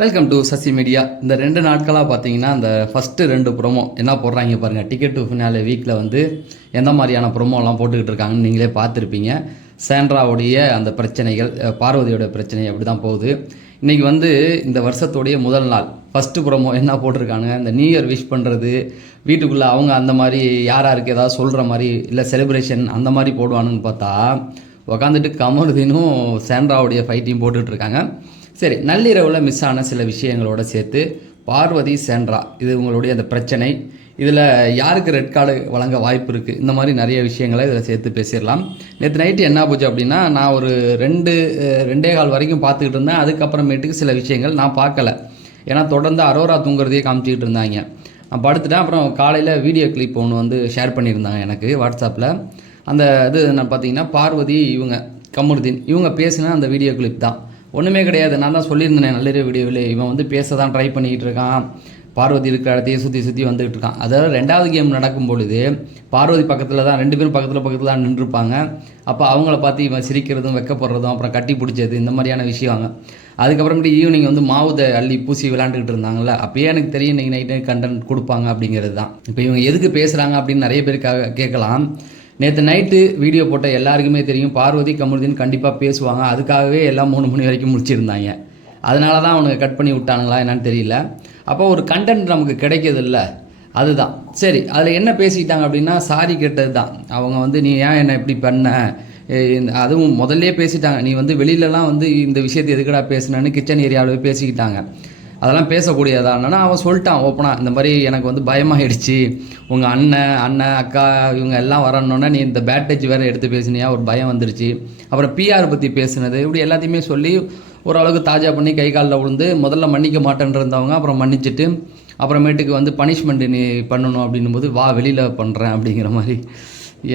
Welcome to Sasi media. இந்த 2 நாட்களாக பார்த்தீங்கன்னா அந்த ஃபஸ்ட்டு 2 ப்ரோமோ என்ன போடுறாங்க பாருங்கள். டிக்கெட் டு ஃபினாலே வீக்கில் வந்து எந்த மாதிரியான ப்ரோமோலாம் போட்டுக்கிட்டு இருக்காங்கன்னு நீங்களே பார்த்துருப்பீங்க. சாண்ட்ராவுடைய அந்த பிரச்சனைகள், பார்வதியோட பிரச்சனை அப்படி தான் போகுது. இன்றைக்கி வந்து இந்த வருஷத்துடைய முதல் நாள் ஃபஸ்ட்டு ப்ரோமோ என்ன போட்டிருக்காங்க, இந்த நியூ இயர் விஷ் பண்ணுறது, வீட்டுக்குள்ளே அவங்க அந்த மாதிரி யாராருக்கு ஏதாவது சொல்கிற மாதிரி இல்லை செலிப்ரேஷன் அந்த மாதிரி போடுவானுன்னு பார்த்தா உக்காந்துட்டு கமருதீனும் சாண்ட்ராவுடைய ஃபைட்டையும் போட்டுட்ருக்காங்க. சரி, நள்ளிரவில் மிஸ் ஆன சில விஷயங்களோட சேர்த்து பார்வதி சாண்ட்ரா இது உங்களுடைய அந்த பிரச்சனை, இதில் யாருக்கு ரெட் கார்டு வழங்க வாய்ப்பு இருக்குது, இந்த மாதிரி நிறைய விஷயங்களை இதில் சேர்த்து பேசிடலாம். நேற்று நைட்டு என்ன போச்சு அப்படின்னா, நான் ஒரு 2.25 வரைக்கும் பார்த்துக்கிட்டு இருந்தேன். அதுக்கப்புறமேட்டுக்கு சில விஷயங்கள் நான் பார்க்கல, ஏன்னா தொடர்ந்து அரோரா தூங்குறதையே காமிச்சிக்கிட்டு இருந்தாங்க. நான் படுத்துட்டேன். அப்புறம் காலையில் வீடியோ கிளிப் ஒன்று வந்து ஷேர் பண்ணியிருந்தாங்க எனக்கு வாட்ஸ்அப்பில். அந்த இது நான் பார்த்தீங்கன்னா பார்வதி இவங்க கமருதீன் இவங்க பேசினா அந்த வீடியோ கிளிப் தான், ஒன்றுமே கிடையாது. நான் தான் சொல்லியிருந்தேன் நல்ல வீடியோவில், இவன் வந்து பேச தான் ட்ரை பண்ணிக்கிட்டு இருக்கான், பார்வதி இருக்கிற இடத்தையே சுற்றி வந்துகிட்டு இருக்கான். அதாவது 2வது கேம் நடக்கும் பொழுது பார்வதி பக்கத்தில் தான் 2 பேரும் பக்கத்தில் தான் நின்றுருப்பாங்க. அப்போ அவங்கள பார்த்து இவன் சிரிக்கிறதும் வெக்கப்படுறதும் அப்புறம் கட்டி பிடிச்சது இந்த மாதிரியான விஷயங்க. அதுக்கப்புறமேட்டு ஈவினிங் வந்து மாவுதை அள்ளி பூசி விளாண்டுக்கிட்டு இருந்தாங்கள்ல, அப்போயே எனக்கு தெரியும் இன்றைக்கி நைட்டு கண்டென்ட் கொடுப்பாங்க அப்படிங்கிறது தான். இப்போ இவங்க எதுக்கு பேசுகிறாங்க அப்படின்னு நிறைய பேருக்காக கேட்கலாம். நேற்று நைட்டு வீடியோ போட்ட எல்லாருக்குமே தெரியும் பார்வதி கமருதீன் கண்டிப்பாக பேசுவாங்க. அதுக்காகவே எல்லாம் 3 மணி வரைக்கும் முடிச்சிருந்தாங்க. அதனால தான் அவனுக்கு கட் பண்ணி விட்டானுங்களா என்னன்னு தெரியல. அப்போ ஒரு கண்டென்ட் நமக்கு கிடைக்கிது இல்லை, அதுதான். சரி, அதில் என்ன பேசிக்கிட்டாங்க அப்படின்னா, சாரி கேட்டது தான். அவங்க வந்து நீ ஏன் என்ன இப்படி பண்ண, அதுவும் முதல்லே பேசிட்டாங்க. நீ வந்து வெளியிலலாம் வந்து இந்த விஷயத்தை எதுக்கடா பேசுனேன்னு கிச்சன் ஏரியாவிலே பேசிக்கிட்டாங்க. அதெல்லாம் பேசக்கூடியதானா அவன் சொல்லிட்டான் ஓப்பனாக, இந்த மாதிரி எனக்கு வந்து பயமாகிடுச்சு, உங்கள் அண்ணன் அக்கா இவங்க எல்லாம் வரணுன்னா நீ இந்த பேட் டச் வேறு எடுத்து பேசினியா, ஒரு பயம் வந்துருச்சு. அப்புறம் பிஆர் பற்றி பேசுனது, இப்படி எல்லாத்தையுமே சொல்லி ஓரளவுக்கு தாஜா பண்ணி கை காலில் விழுந்து முதல்ல மன்னிக்க மாட்டேன்னு இருந்தவங்க அப்புறம் மன்னிச்சுட்டு அப்புறமேட்டுக்கு வந்து பனிஷ்மெண்ட் நீ பண்ணணும் அப்படின்னும் போது வா வெளியில் பண்ணுறேன் அப்படிங்கிற மாதிரி.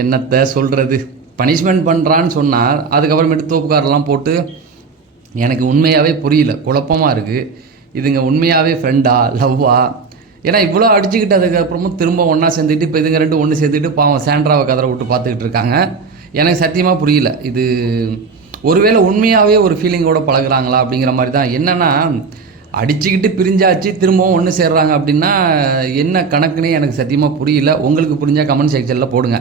என்னத்தை சொல்கிறது, பனிஷ்மெண்ட் பண்ணுறான்னு சொன்னால் அதுக்கப்புறமேட்டு தோப்புக்காரெல்லாம் போட்டு எனக்கு உண்மையாகவே புரியல, குழப்பமாக இருக்குது. இதுங்க உண்மையாகவே ஃப்ரெண்டா லவ்வா? ஏன்னா இவ்வளோ அடிச்சுக்கிட்டு அதுக்கப்புறமும் திரும்ப ஒன்றா சேர்ந்துக்கிட்டு இப்போ இதுங்க 2 ஒன்று சேர்த்துக்கிட்டு பாவம் சாண்ட்ராவை கதற விட்டு பார்த்துக்கிட்டு இருக்காங்க. எனக்கு சத்தியமாக புரியல. இது ஒருவேளை உண்மையாகவே ஒரு ஃபீலிங்கோடு பழகுறாங்களா அப்படிங்கிற மாதிரி தான். என்னென்னா அடிச்சுக்கிட்டு பிரிஞ்சாச்சு திரும்பவும் ஒன்று சேர்றாங்க அப்படின்னா என்ன கணக்குன்னே எனக்கு சத்தியமாக புரியல. உங்களுக்கு புரிஞ்சால் கமெண்ட் செக்ஷனில் போடுங்க.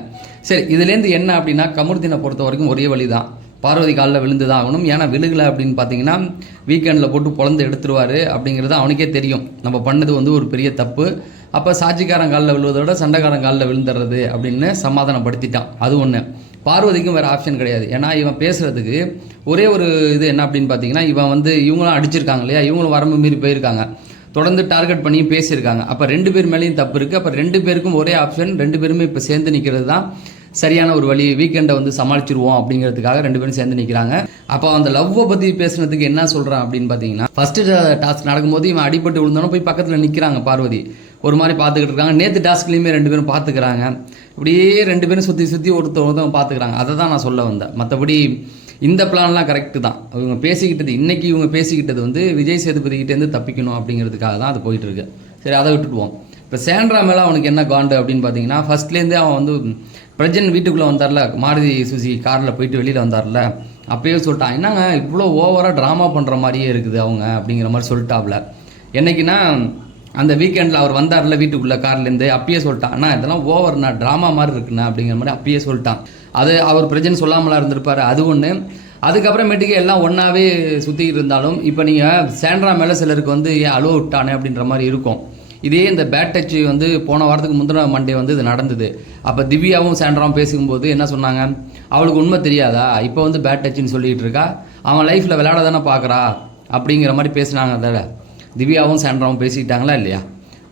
சரி, இதுலேருந்து என்ன அப்படின்னா, கமருதீனை பொறுத்த வரைக்கும் ஒரே வழி தான், பார்வதி காலில் விழுந்து தான் ஆகணும். ஏன்னா விழுகலை அப்படின்னு பார்த்தீங்கன்னா வீக்கெண்டில் போட்டு பொழந்து எடுத்துருவார் அப்படிங்கிறது அவனுக்கே தெரியும். நம்ம பண்ணது வந்து ஒரு பெரிய தப்பு. அப்போ சாட்சிக்காரன் காலில் விழுவதை விட சண்டைக்காரன் காலில் விழுந்துடுறது அப்படின்னு சமாதானப்படுத்திட்டான். அது ஒன்று. பார்வதிக்கும் வேறு ஆப்ஷன் கிடையாது. ஏன்னா இவன் பேசுகிறதுக்கு ஒரே ஒரு இது என்ன அப்படின்னு பார்த்தீங்கன்னா, இவன் வந்து இவங்களும் அடிச்சிருக்காங்க இல்லையா, இவங்களும் வரம்பு மீறி போயிருக்காங்க, தொடர்ந்து டார்கெட் பண்ணி பேசியிருக்காங்க. அப்போ 2 பேர் மேலேயும் தப்பு இருக்குது. அப்போ 2 பேருக்கும் ஒரே ஆப்ஷன், 2 பேருமே இப்போ சேர்ந்து நிற்கிறது தான் சரியான ஒரு வழி. வீக்கெண்டை வந்து சமாளிச்சிருவோம் அப்படிங்கிறதுக்காக 2 பேரும் சேர்ந்து நிற்கிறாங்க. அப்போ அந்த லவ்வை பற்றி பேசுனதுக்கு என்ன சொல்கிறான் அப்படின்னு பார்த்தீங்கன்னா, ஃபஸ்ட்டு டாஸ்க் நடக்கும்போது இவன் அடிபட்டு விழுந்தோன்னு போய் பக்கத்தில் நிற்கிறாங்க பார்வதி, ஒரு மாதிரி பார்த்துக்கிட்டு இருக்காங்க. நேற்று டாஸ்க்லேயுமே 2 பேரும் பார்த்துக்கிறாங்க. இப்படியே 2 பேரும் சுற்றி ஒருத்தவங்க பார்த்துக்கிறாங்க. அதை தான் நான் சொல்ல வந்தேன். மற்றபடி இந்த பிளான்லாம் கரெக்டு தான். இவங்க பேசிக்கிட்டது, இன்றைக்கி இவங்க பேசிக்கிட்டது வந்து விஜய் சேதுபதிக்கிட்டேருந்து தப்பிக்கணும் அப்படிங்கிறதுக்காக தான் அது போயிட்டுருக்கு. சரி, அதை விட்டுடுவோம். இப்போ சாண்ட்ரா மேலே அவனுக்கு என்ன காண்டு அப்படின்னு பார்த்தீங்கன்னா, ஃபஸ்ட்லேருந்தே அவன் வந்து பிரஜன் வீட்டுக்குள்ளே வந்தார்ல, மாருதி சுசுகி காரில் போயிட்டு வெளியில் வந்தார்ல, அப்போயே சொல்லிட்டான், என்னங்க இவ்வளோ ஓவராக ட்ராமா பண்ணுற மாதிரியே இருக்குது அவங்க அப்படிங்கிற மாதிரி சொல்லிட்டாப்ல. என்னைக்குன்னா அந்த வீக்கெண்டில் அவர் வந்தார்ல வீட்டுக்குள்ளே கார்லேருந்து, அப்பயே சொல்லிட்டான், அண்ணா இதெல்லாம் ஓவர்ண்ணா, ட்ராமா மாதிரி இருக்குண்ணா அப்படிங்கிற மாதிரி அப்பயே சொல்லிட்டான். அது அவர் பிரஜன் சொல்லாமலாம் இருந்திருப்பார், அது ஒன்று. அதுக்கப்புறமேட்டுக்கு எல்லாம் ஒன்றாவே சுற்றிக்கிட்டு இருந்தாலும் இப்போ நீங்கள் சாண்ட்ரா மேலே சிலருக்கு வந்து ஏன் அழுவ விட்டானே அப்படின்ற மாதிரி இருக்கும். இதே இந்த பேட் டச் வந்து போன வாரத்துக்கு முந்தின மண்டே வந்து இது நடந்தது. அப்போ திவ்யாவும் சாண்ட்ராவும் பேசும்போது என்ன சொன்னாங்க, அவளுக்கு உண்மை தெரியாதா, இப்போ வந்து பேட் டச்சுன்னு சொல்லிகிட்டு இருக்கா, அவன் லைஃப்பில் விளையாட தானே பார்க்குறா அப்படிங்கிற மாதிரி பேசுனாங்க. அதில் திவ்யாவும் சாண்ட்ராவும் பேசிக்கிட்டாங்களா இல்லையா?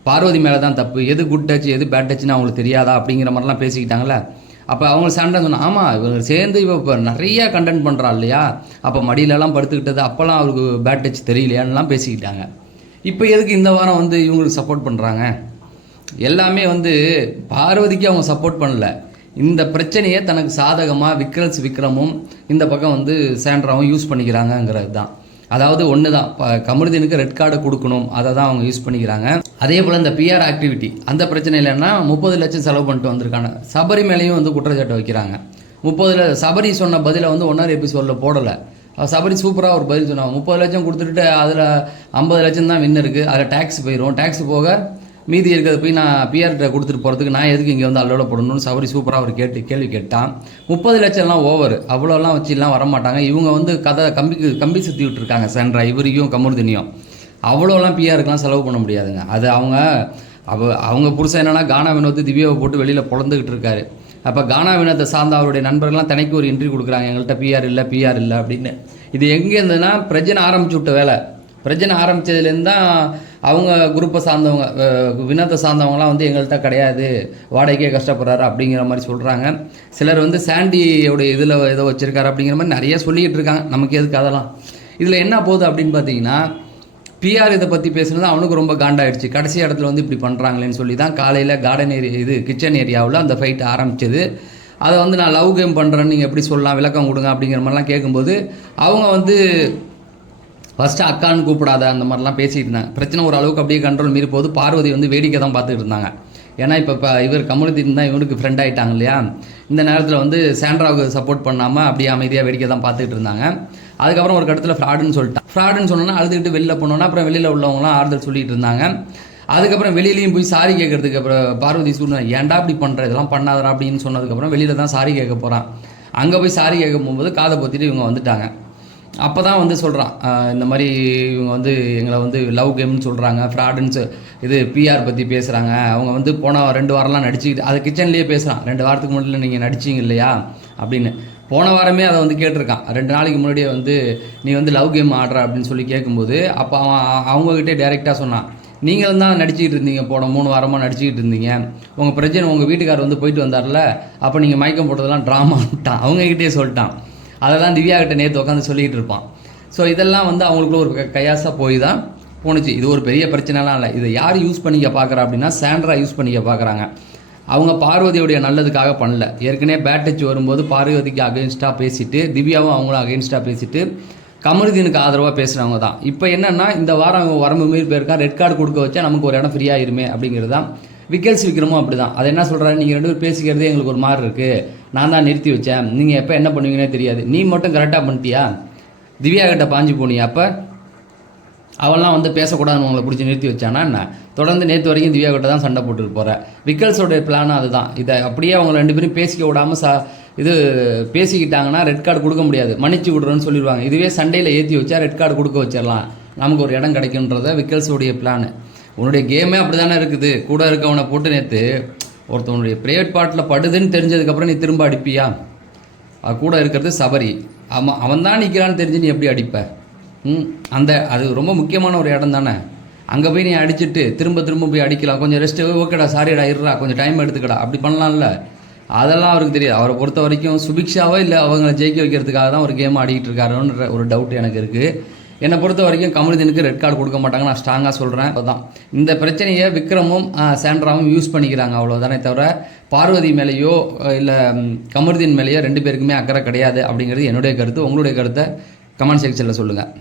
பார்வதி மேலே தான் தப்பு, எது குட் டச் எது பேட் டச்சுன்னு அவங்களுக்கு தெரியாதா அப்படிங்கிற மாதிரிலாம் பேசிக்கிட்டாங்களே. அப்போ அவங்க சாண்ட்ரா சொன்னாங்க, ஆமாம் இவங்க சேர்ந்து இப்போ நிறையா கண்டென்ட் பண்ணுறா இல்லையா, அப்போ மடியிலலாம் படுத்துக்கிட்டது அப்போல்லாம் அவருக்கு பேட் டச் தெரியலையான்லாம் பேசிக்கிட்டாங்க. இப்போ எதுக்கு இந்த வாரம் வந்து இவங்களுக்கு சப்போர்ட் பண்ணுறாங்க? எல்லாமே வந்து பார்வதிக்கு அவங்க சப்போர்ட் பண்ணல, இந்த பிரச்சனையை தனக்கு சாதகமாக விக்ரமும் இந்த பக்கம் வந்து சாண்ட்ராவும் யூஸ் பண்ணிக்கிறாங்கங்கிறது தான். அதாவது ஒன்று தான், கமருதீனுக்கு ரெட் கார்டை கொடுக்கணும், அதை தான் அவங்க யூஸ் பண்ணிக்கிறாங்க. அதே போல் இந்த பிஆர் ஆக்டிவிட்டி அந்த பிரச்சனை இல்லைன்னா 30 லட்சம் செலவு பண்ணிட்டு வந்திருக்காங்க. சபரி மேலேயும் வந்து குற்றச்சாட்டு வைக்கிறாங்க. 30 சபரி சொன்ன பதிலை வந்து 1 எபிசோடில் போடலை. சபரி சூப்பராக ஒரு பதில் சொன்னாங்க. 30 லட்சம் கொடுத்துட்டு அதில் 50 லட்சம் தான் வின் இருக்குது, அதில் டேக்ஸ் போயிடும், டேக்ஸ் போக மீதி இருக்கிறத போய் நான் பிஆர்கிட்ட கொடுத்துட்டு போகிறதுக்கு நான் எதுக்கு இங்கே வந்து அல்லோட போடணும்னு சபரி சூப்பராக அவர் கேள்வி கேட்டான். 30 லட்சம்லாம் ஓவர், அவ்வளோலாம் வச்சுலாம் வரமாட்டாங்க. இவங்க வந்து கம்பி சுற்றி விட்டுருக்காங்க சாண்ட்ரா, இவரையும் கமருதீனையும். அவ்வளோலாம் பிஆருக்குலாம் செலவு பண்ண முடியாதுங்க. அது அவங்க புருஷன் என்னன்னா கானா வினோத் திவ்யாவை போட்டு வெளியில் பொழந்துக்கிட்டு இருக்காரு. அப்போ கானா வினோத்தை சார்ந்த அவருடைய நண்பர்கள்லாம் தனிக்கு ஒரு இன்ட்ரி கொடுக்குறாங்க, எங்கள்கிட்ட பிஆர் இல்லை அப்படின்னு. இது எங்கே இருந்ததுன்னா பிரஜனை ஆரம்பிச்சு விட்ட வேலை. பிரஜனை ஆரம்பித்ததுலேருந்து தான் அவங்க குரூப்பை சார்ந்தவங்க, வினோத்தை சார்ந்தவங்களாம் வந்து எங்கள்கிட்ட கிடையாது, வாடகைக்கே கஷ்டப்படுறாரு அப்படிங்கிற மாதிரி சொல்கிறாங்க. சிலர் வந்து சாண்டியோடைய இதில் ஏதோ வச்சுருக்காரு அப்படிங்கிற மாதிரி நிறைய சொல்லிக்கிட்டு இருக்காங்க. நமக்கு எதுக்கு அதெல்லாம். இதில் என்ன போகுது அப்படின்னு பார்த்தீங்கன்னா, பிஆர் இதை பற்றி பேசுனது அவனுக்கு ரொம்ப காண்டாயிடுச்சு. கடைசி இடத்துல வந்து இப்படி பண்ணுறாங்களேன்னு சொல்லி தான் காலையில் கார்டன் ஏரியா கிச்சன் ஏரியாவில் அந்த ஃபைட் ஆரம்பிச்சது. அதை வந்து நான் லவ் கேம் பண்ணுறேன்னு நீங்கள் எப்படி சொல்லலாம், விளக்கம் கொடுங்க அப்படிங்கிற மாதிரிலாம் கேட்கும்போது அவங்க வந்து ஃபஸ்ட்டு அக்கான்னு கூப்பிடாத அந்த மாதிரிலாம் பேசிகிட்டு இருந்தாங்க. பிரச்சனை ஒரு அளவுக்கு அப்படியே கண்ட்ரோல் மீறி போது. பார்வதி வந்து வேடிக்கை தான் பார்த்துக்கிட்டு இருந்தாங்க. ஏன்னா இப்போ இவர் கமருதீன் தான் இவனுக்கு ஃப்ரெண்ட் ஆகிட்டாங்க இல்லையா. இந்த நேரத்தில் வந்து சாண்ட்ராவுக்கு சப்போர்ட் பண்ணாமல் அப்படியே அமைதியாக வேடிக்கை தான் பார்த்துக்கிட்டு இருந்தாங்க. அதுக்கப்புறம் ஒரு கட்டத்தில் ஃப்ராடுன்னு சொல்லிட்டான். ஃப்ராடுன்னு சொன்னோன்னா அழுதுகிட்டு வெளியில் போனோன்னா அப்புறம் வெளியில் உள்ளவங்களாம் ஆறுதல் சொல்லிட்டு இருந்தாங்க. அதுக்கப்புறம் வெளியிலையும் போய் சாரி கேட்கறதுக்கு அப்புறம் பார்வதி சொன்னா ஏன்டா இப்படி பண்ணுற, இதெல்லாம் பண்ணாதரா அப்படின்னு சொன்னதுக்கப்புறம் வெளியில் தான் சாரி கேட்க போகிறான். அங்கே போய் சாரி கேட்க போகும்போது காதை பொத்திட்டு இவங்க வந்துட்டாங்க. அப்போ தான் வந்து சொல்கிறான், இந்த மாதிரி இவங்க வந்து எங்களை வந்து லவ் கேம்னு சொல்கிறாங்க, ஃப்ராடுன்னு இது பிஆர் பற்றி பேசுகிறாங்க. அவங்க வந்து போன 2 வாரம்லாம் நடிச்சுக்கிட்டு அது கிச்சன்லேயே பேசுகிறான். 2 வாரத்துக்கு முன்னாடி நீங்கள் நடிச்சிங்க இல்லையா அப்படின்னு. போன வாரமே அதை வந்து கேட்டிருக்கான். 2 நாளைக்கு முன்னாடியே வந்து நீ வந்து லவ் கேம் ஆடுற அப்படின்னு சொல்லி கேட்கும்போது அப்போ அவங்ககிட்டே டைரெக்டாக சொன்னான், நீங்களும் தான் நடிச்சிக்கிட்டு இருந்தீங்க, போன 3 வாரமாக நடிச்சிக்கிட்டு இருந்தீங்க, உங்கள் பிரச்சனை உங்கள் வீட்டுக்காரர் வந்து போயிட்டு வந்தார்ல, அப்போ நீங்கள் மயக்கம் போட்டதெல்லாம் ட்ராமான்ட்டான். அவங்ககிட்டே சொல்லிட்டான். அதெல்லாம் திவ்யா கிட்ட நேற்று உட்காந்து சொல்லிகிட்டு இருப்பான். ஸோ இதெல்லாம் வந்து அவங்களுக்குள்ள ஒரு கையாசாக போய் தான் போணுச்சு. இது ஒரு பெரிய பிரச்சனைலாம் இல்லை. இதை யார் யூஸ் பண்ணிக்க பார்க்குறா அப்படின்னா சாண்ட்ரா யூஸ் பண்ணிக்க பார்க்குறாங்க. அவங்க பார்வதியுடைய நல்லதுக்காக பண்ணல. ஏற்கனவே பேட் டச் வரும்போது பார்வதிக்கு அகெயின்ஸ்டாக பேசிட்டு, திவ்யாவும் அவங்களும் அகெயின்ஸ்டாக பேசிட்டு கமருதீனுக்கு ஆதரவாக பேசுகிறவங்க தான். இப்போ என்னென்னா இந்த வாரம் அவங்க வரம்பு மீறி போயிருக்கா, ரெட் கார்டு கொடுக்க வச்சா நமக்கு ஒரு இடம் ஃப்ரீயாகிருமே அப்படிங்கிறது தான். விக்கல்ஸ் விக்ரமும் அப்படி தான். அதை என்ன சொல்கிறாரு, நீங்கள் 2 பேர் பேசிக்கிறதே எங்களுக்கு ஒரு மாதிரி இருக்குது, நான் தான் நிறுத்தி வச்சேன், நீங்கள் எப்போ என்ன பண்ணுவீங்கன்னே தெரியாது, நீ மட்டும் கரெக்டாக பண்ணிட்டியா, திவ்யா கிட்ட பாஞ்சு போனியா, அப்போ அவெல்லாம் வந்து பேசக்கூடாதுன்னு உங்களை பிடிச்சி நிறுத்தி வச்சானா என்ன, தொடர்ந்து நேற்று வரைக்கும் திவ்யா கிட்ட தான் சண்டை போட்டுட்டு போகிறேன். விக்கல்ஸோடைய பிளானும் அதுதான். இதை அப்படியே அவங்க 2 பேரும் பேசிக்க விடாமல் இது பேசிக்கிட்டாங்கன்னா ரெட் கார்டு கொடுக்க முடியாது, மன்னிச்சு விடுறோன்னு சொல்லிடுவாங்க. இதுவே சண்டையில் ஏற்றி வச்சா ரெட் கார்டு கொடுக்க வச்சிடலாம், நமக்கு ஒரு இடம் கிடைக்குன்றத விக்கல்ஸோடைய பிளானு. உன்னுடைய கேமே அப்படி தானே இருக்குது. கூட இருக்கவனை போட்டு நேற்று ஒருத்தவனுடைய ப்ரைவேட் பார்ட்டில் படுதுன்னு தெரிஞ்சதுக்கப்புறம் நீ திரும்ப அடிப்பியா? கூட இருக்கிறது சபரி, அவன் தான் நிற்கிறான்னு தெரிஞ்சு நீ எப்படி அடிப்ப? அது ரொம்ப முக்கியமான ஒரு இடம் தானே. அங்கே போய் நீ அடிச்சுட்டு திரும்ப போய் அடிக்கலாம். கொஞ்சம் ரெஸ்ட்டு, ஓகேடா சாரிடா இருடா கொஞ்சம் டைம் எடுத்துக்கடா, அப்படி பண்ணலாம்ல. அதெல்லாம் அவருக்கு தெரியாது. அவரை பொறுத்த வரைக்கும் சுபிக்ஷாவோ இல்லை அவங்கள ஜெயிக்க வைக்கிறதுக்காக தான் ஒரு கேம் ஆடிக்கிட்டு இருக்காருன்ற ஒரு டவுட் எனக்கு இருக்குது. என்னை பொறுத்த வரைக்கும் கமருதீனுக்கு ரெட் கார்டு கொடுக்க மாட்டாங்க, நான் ஸ்ட்ராங்காக சொல்கிறேன். அதுதான் இந்த பிரச்சனையை விக்ரமும் சாண்ட்ராவும் யூஸ் பண்ணிக்கிறாங்க, அவ்வளோதானே தவிர பார்வதி மேலேயோ இல்லை கமருதீன் மேலேயோ 2 பேருக்குமே அக்கறை கிடையாது அப்படிங்கிறது என்னுடைய கருத்து. உங்களுடைய கருத்தை கமெண்ட் செக்ஷனில் சொல்லுங்கள்.